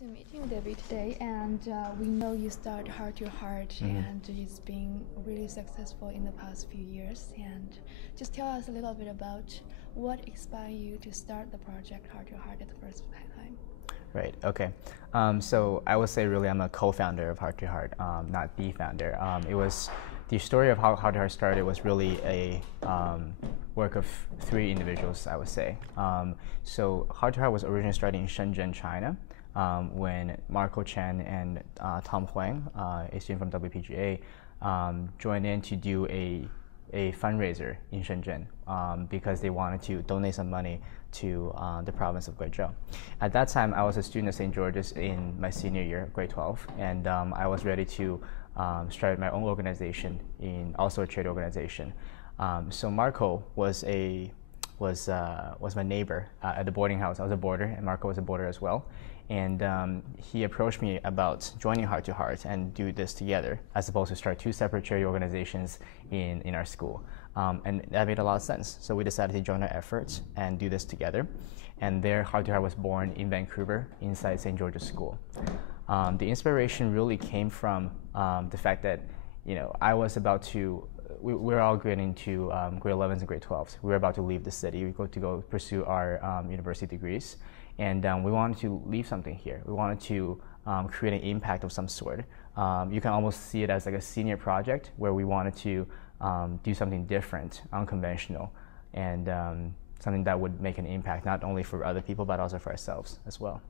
to meet you, David, today. And we know you started Heart2Heart, and it's been really successful in the past few years. And just tell us a little bit about what inspired you to start the project Heart2Heart at the first time. Right. Okay. So I would say really I'm a co-founder of Heart2Heart, not the founder. It was the story of how Heart2Heart started was really a work of three individuals, I would say. So Heart2Heart was originally started in Shenzhen, China, when Marco Chen and Tom Huang, a student from WPGA, joined in to do a fundraiser in Shenzhen because they wanted to donate some money to the province of Guizhou. At that time, I was a student at St. George's in my senior year, grade 12, and I was ready to start my own organization, also a trade organization. So Marco was my neighbor at the boarding house. I was a boarder, and Marco was a boarder as well. And he approached me about joining Heart2Heart and do this together, as opposed to start two separate charity organizations in our school. And that made a lot of sense. So we decided to join our efforts and do this together. And there, Heart2Heart was born in Vancouver, inside St. George's School. The inspiration really came from the fact that, I was about to, we're all getting to grade 11s and grade 12s. We were about to leave the city. We to go pursue our university degrees. And we wanted to leave something here. We wanted to create an impact of some sort. You can almost see it as like a senior project where we wanted to do something different, unconventional, and something that would make an impact not only for other people but also for ourselves as well.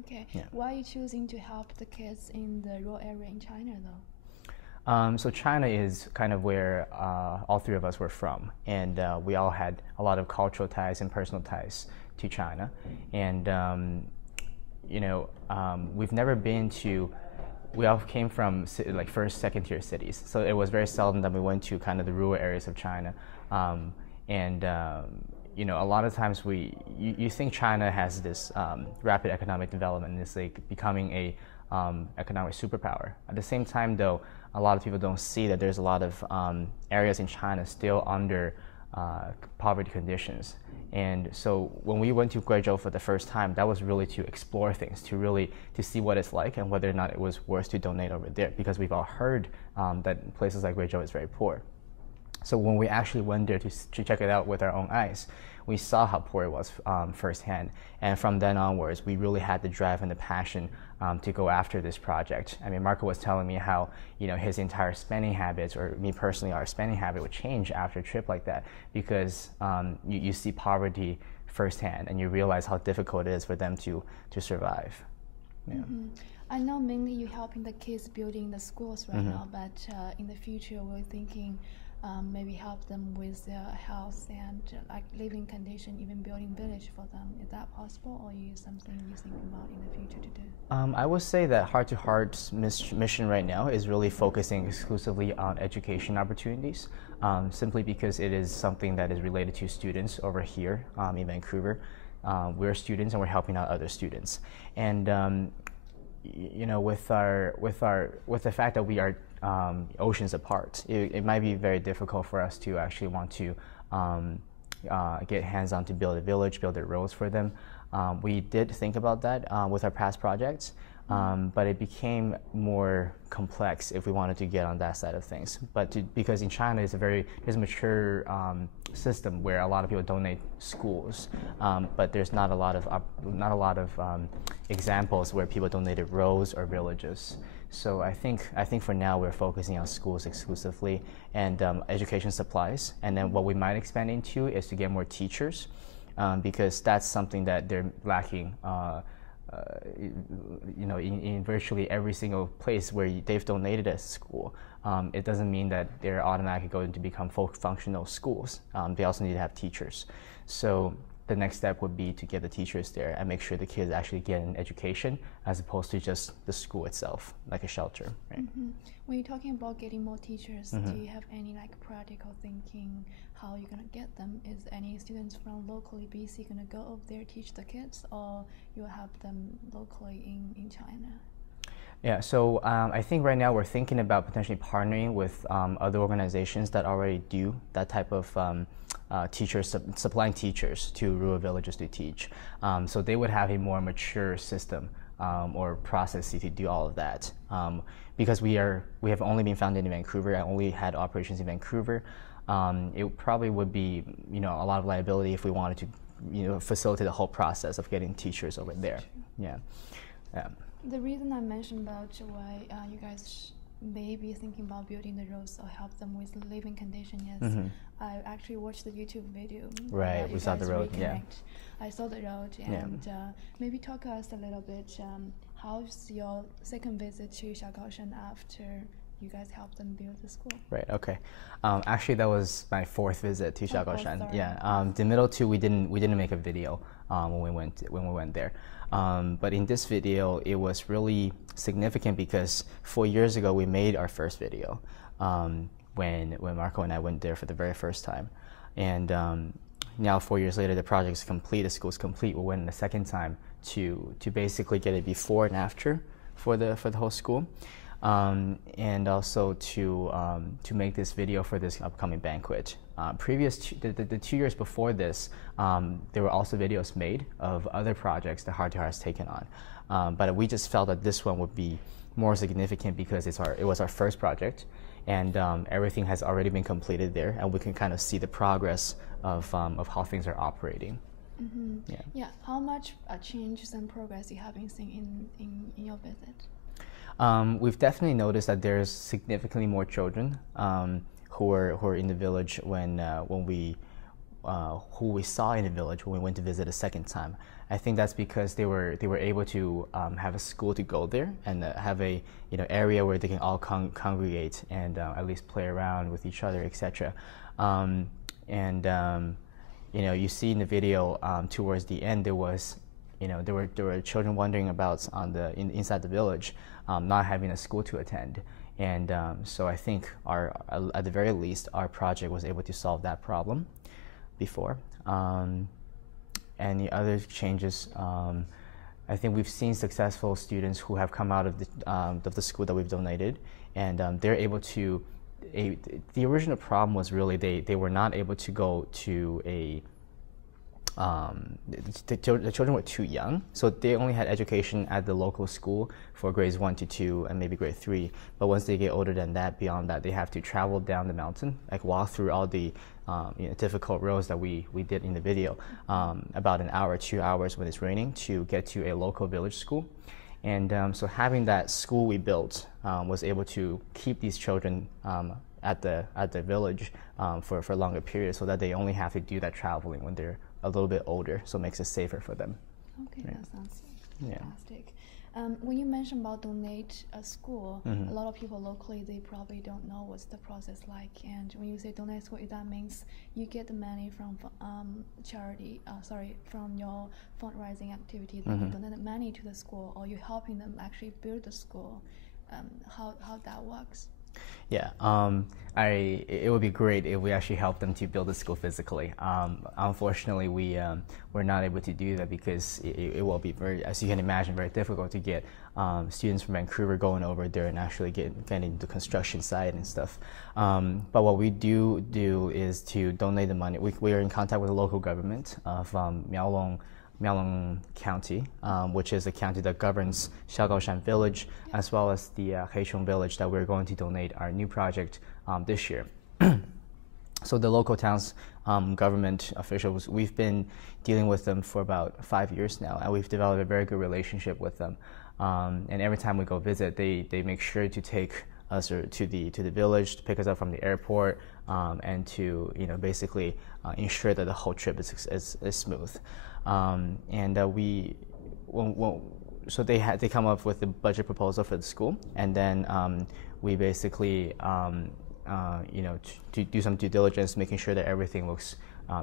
Okay. Yeah. Why are you choosing to help the kids in the rural area in China, though? So China is kind of where all three of us were from, and we all had a lot of cultural ties and personal ties to China. And we've never been to, we all came from like first, second tier cities, so it was very seldom that we went to kind of the rural areas of China. A lot of times you think China has this rapid economic development, and it's like becoming a economic superpower. At the same time, though, a lot of people don't see that there's a lot of areas in China still under poverty conditions. And so when we went to Guizhou for the first time, that was really to explore things, to see what it's like and whether or not it was worth to donate over there, because we've all heard that places like Guizhou is very poor. So when we actually went there to check it out with our own eyes, we saw how poor it was firsthand. And from then onwards, we really had the drive and the passion to go after this project. I mean, Marco was telling me how his entire spending habits, or me personally, our spending habit would change after a trip like that, because you see poverty firsthand and you realize how difficult it is for them to survive. Yeah. I know mainly you're helping the kids building the schools right now, but in the future we're thinking maybe help them with their health and like living condition, even building village for them. Is that possible, or is something you think about in the future to do? I would say that Heart2Heart's mission right now is really focusing exclusively on education opportunities, simply because it is something that is related to students over here in Vancouver. We're students and we're helping out other students. And with the fact that we are oceans apart, it might be very difficult for us to actually want to get hands-on to build a village, build the roads for them. We did think about that with our past projects, but it became more complex if we wanted to get on that side of things. Because in China it's a mature system where a lot of people donate schools, but there's not a lot of examples where people donated roads or villages. So I think for now we're focusing on schools exclusively and education supplies, and then what we might expand into is to get more teachers, because that's something that they're lacking. In virtually every single place where they've donated a school, it doesn't mean that they're automatically going to become functional schools. They also need to have teachers. So the next step would be to get the teachers there and make sure the kids actually get an education as opposed to just the school itself, like a shelter. Right? When you're talking about getting more teachers, do you have any practical thinking how you're going to get them? Is any students from locally BC going to go over there teach the kids, or you'll help them locally in China? Yeah, so I think right now we're thinking about potentially partnering with other organizations that already do that type of supplying teachers to rural villages to teach. So they would have a more mature system or processes to do all of that. Because we have only been founded in Vancouver and only had operations in Vancouver, it probably would be a lot of liability if we wanted to facilitate the whole process of getting teachers over there. Yeah. The reason I mentioned about why you guys may be thinking about building the roads or help them with living condition is I actually watched the YouTube video. Right, we saw the road. Reconnect. Yeah. I saw the road, and maybe talk to us a little bit. How's your second visit to Xiaogaoshan after you guys helped them build the school? Right. Okay. Actually, that was my fourth visit to Xiaogaoshan. Sorry. Yeah. The middle two, we didn't make a video when we went there. But in this video, it was really significant because 4 years ago we made our first video when Marco and I went there for the very first time, and now 4 years later the project is complete, the school is complete. We went the second time to basically get a before and after for the whole school, and also to make this video for this upcoming banquet. The 2 years before this, there were also videos made of other projects that Heart2Heart has taken on, but we just felt that this one would be more significant because it was our first project, and everything has already been completed there, and we can kind of see the progress of how things are operating. Yeah. How much changes and progress you have been seeing in your visit? We've definitely noticed that there's significantly more children who are in the village who we saw in the village when we went to visit a second time. I think that's because they were able to have a school to go there and have a area where they can all congregate and at least play around with each other, etc. You see in the video towards the end there were children wandering about inside the village, not having a school to attend, and so I think at the very least our project was able to solve that problem before. And the other changes, I think we've seen successful students who have come out of the school that we've donated, and they're able to. The original problem was really they were not able to go to a. The children were too young, so they only had education at the local school for grades 1 to 2 and maybe grade 3. But once they get older than that, beyond that, they have to travel down the mountain, like walk through all the difficult roads that we did in the video, about an hour, 2 hours when it's raining to get to a local village school. And so having that school we built was able to keep these children at the village for a longer period, so that they only have to do that traveling when they're a little bit older, so it makes it safer for them. Okay, right. That sounds fantastic. When you mentioned about donate a school, a lot of people locally, they probably don't know what's the process like. And when you say donate school, that means you get the money from from your fundraising activity, then you donate the money to the school, or you're helping them actually build the school. How that works? Yeah, it would be great if we actually helped them to build the school physically. Unfortunately, we're not able to do that because it will be very, as you can imagine, very difficult to get students from Vancouver going over there and actually getting the construction site and stuff. But what we do is to donate the money. We are in contact with the local government of Miaolong County, which is a county that governs Xiaogaoshan Village, as well as the Heichong Village that we're going to donate our new project this year. So the local town's government officials, we've been dealing with them for about 5 years now, and we've developed a very good relationship with them. And every time we go visit, they make sure to take us to the village, to pick us up from the airport, and to basically ensure that the whole trip is smooth. So they come up with the budget proposal for the school, and then we basically to do some due diligence, making sure that everything looks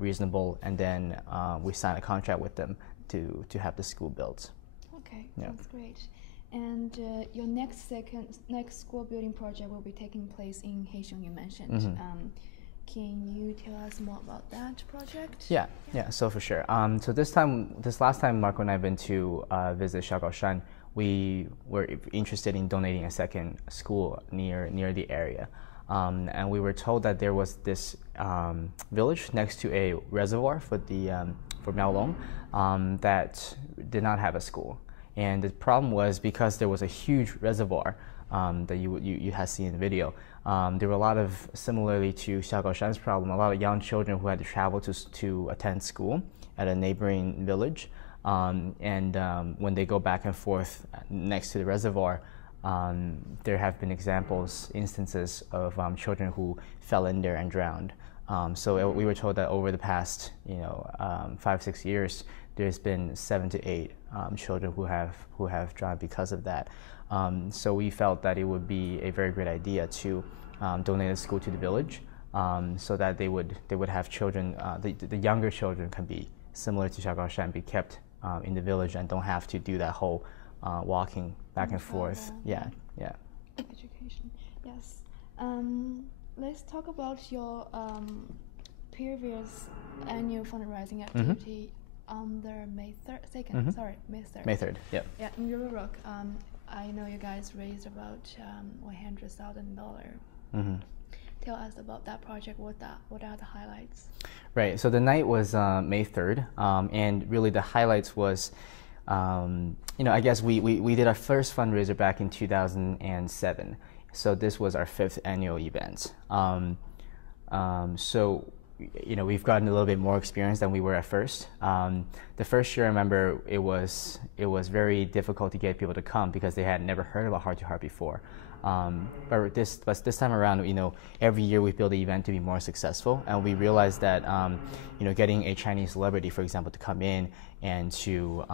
reasonable, and then we sign a contract with them to have the school built. Okay, Sounds great. And your next school building project will be taking place in Heichong, you mentioned. Can you tell us more about that project? Yeah. So for sure. So this last time Marco and I have been to visit Xiaogaoshan, we were interested in donating a second school near the area, and we were told that there was this village next to a reservoir for Miaolong that did not have a school. And the problem was because there was a huge reservoir that you had seen in the video. There were a lot of, similarly to Xiaogaoshan's problem, a lot of young children who had to travel to attend school at a neighboring village. When they go back and forth next to the reservoir, there have been instances of children who fell in there and drowned. We were told that over the past 5-6 years, there's been 7 to 8 children who have drowned because of that. So we felt that it would be a very great idea to donate a school to the village, so that they would have children. The younger children can be similar to Xiaogaoshan, be kept in the village and don't have to do that whole walking back and forth. Yeah. Education, yes. Let's talk about your previous annual fundraising activity on the May 3rd. May 3rd, yep. Yeah, in River Rock. I know you guys raised about $100,000. Tell us about that project. What are the highlights? Right. So the night was May 3rd, and really the highlights was, I guess we did our first fundraiser back in 2007. So this was our 5th annual event. We've gotten a little bit more experience than we were at first. The first year, I remember it was very difficult to get people to come because they had never heard about Heart2Heart before. But this time around, every year we build the event to be more successful, and we realized that getting a Chinese celebrity, for example, to come in and to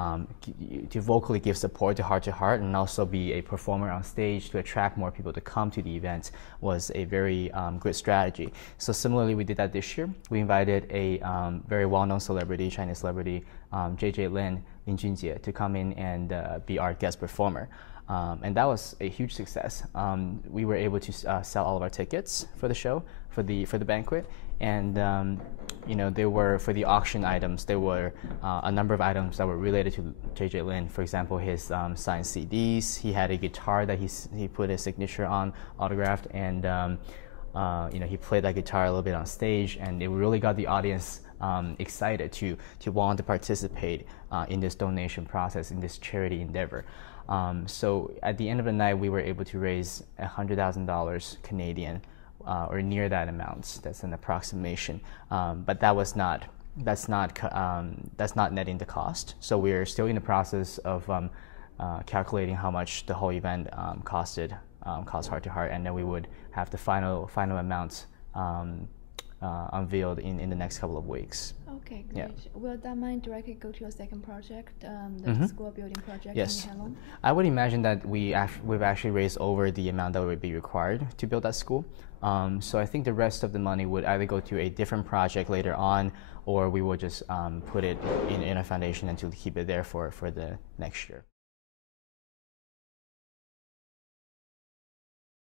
vocally give support to Heart2Heart and also be a performer on stage to attract more people to come to the event was a very good strategy. So similarly, we did that this year. We invited a very well-known celebrity, Chinese celebrity, JJ Lin Junjie, to come in and be our guest performer. And that was a huge success. We were able to sell all of our tickets for the show, for the banquet, and there were, for the auction items, there were a number of items that were related to JJ Lin. For example, his signed CDs. He had a guitar that he put his signature on, autographed, and he played that guitar a little bit on stage, and it really got the audience excited to want to participate in this donation process, in this charity endeavor. So at the end of the night, we were able to raise $100,000 Canadian, or near that amount. That's an approximation, but that's not netting the cost. So we're still in the process of calculating how much the whole event cost Heart2Heart, and then we would have the final amount unveiled in the next couple of weeks. Okay, great. Yeah. Will that money directly go to your second project, the school building project? Yes. In Heilong? I would imagine that we've actually raised over the amount that would be required to build that school. So I think the rest of the money would either go to a different project later on, or we will just put it in a foundation and to keep it there for the next year.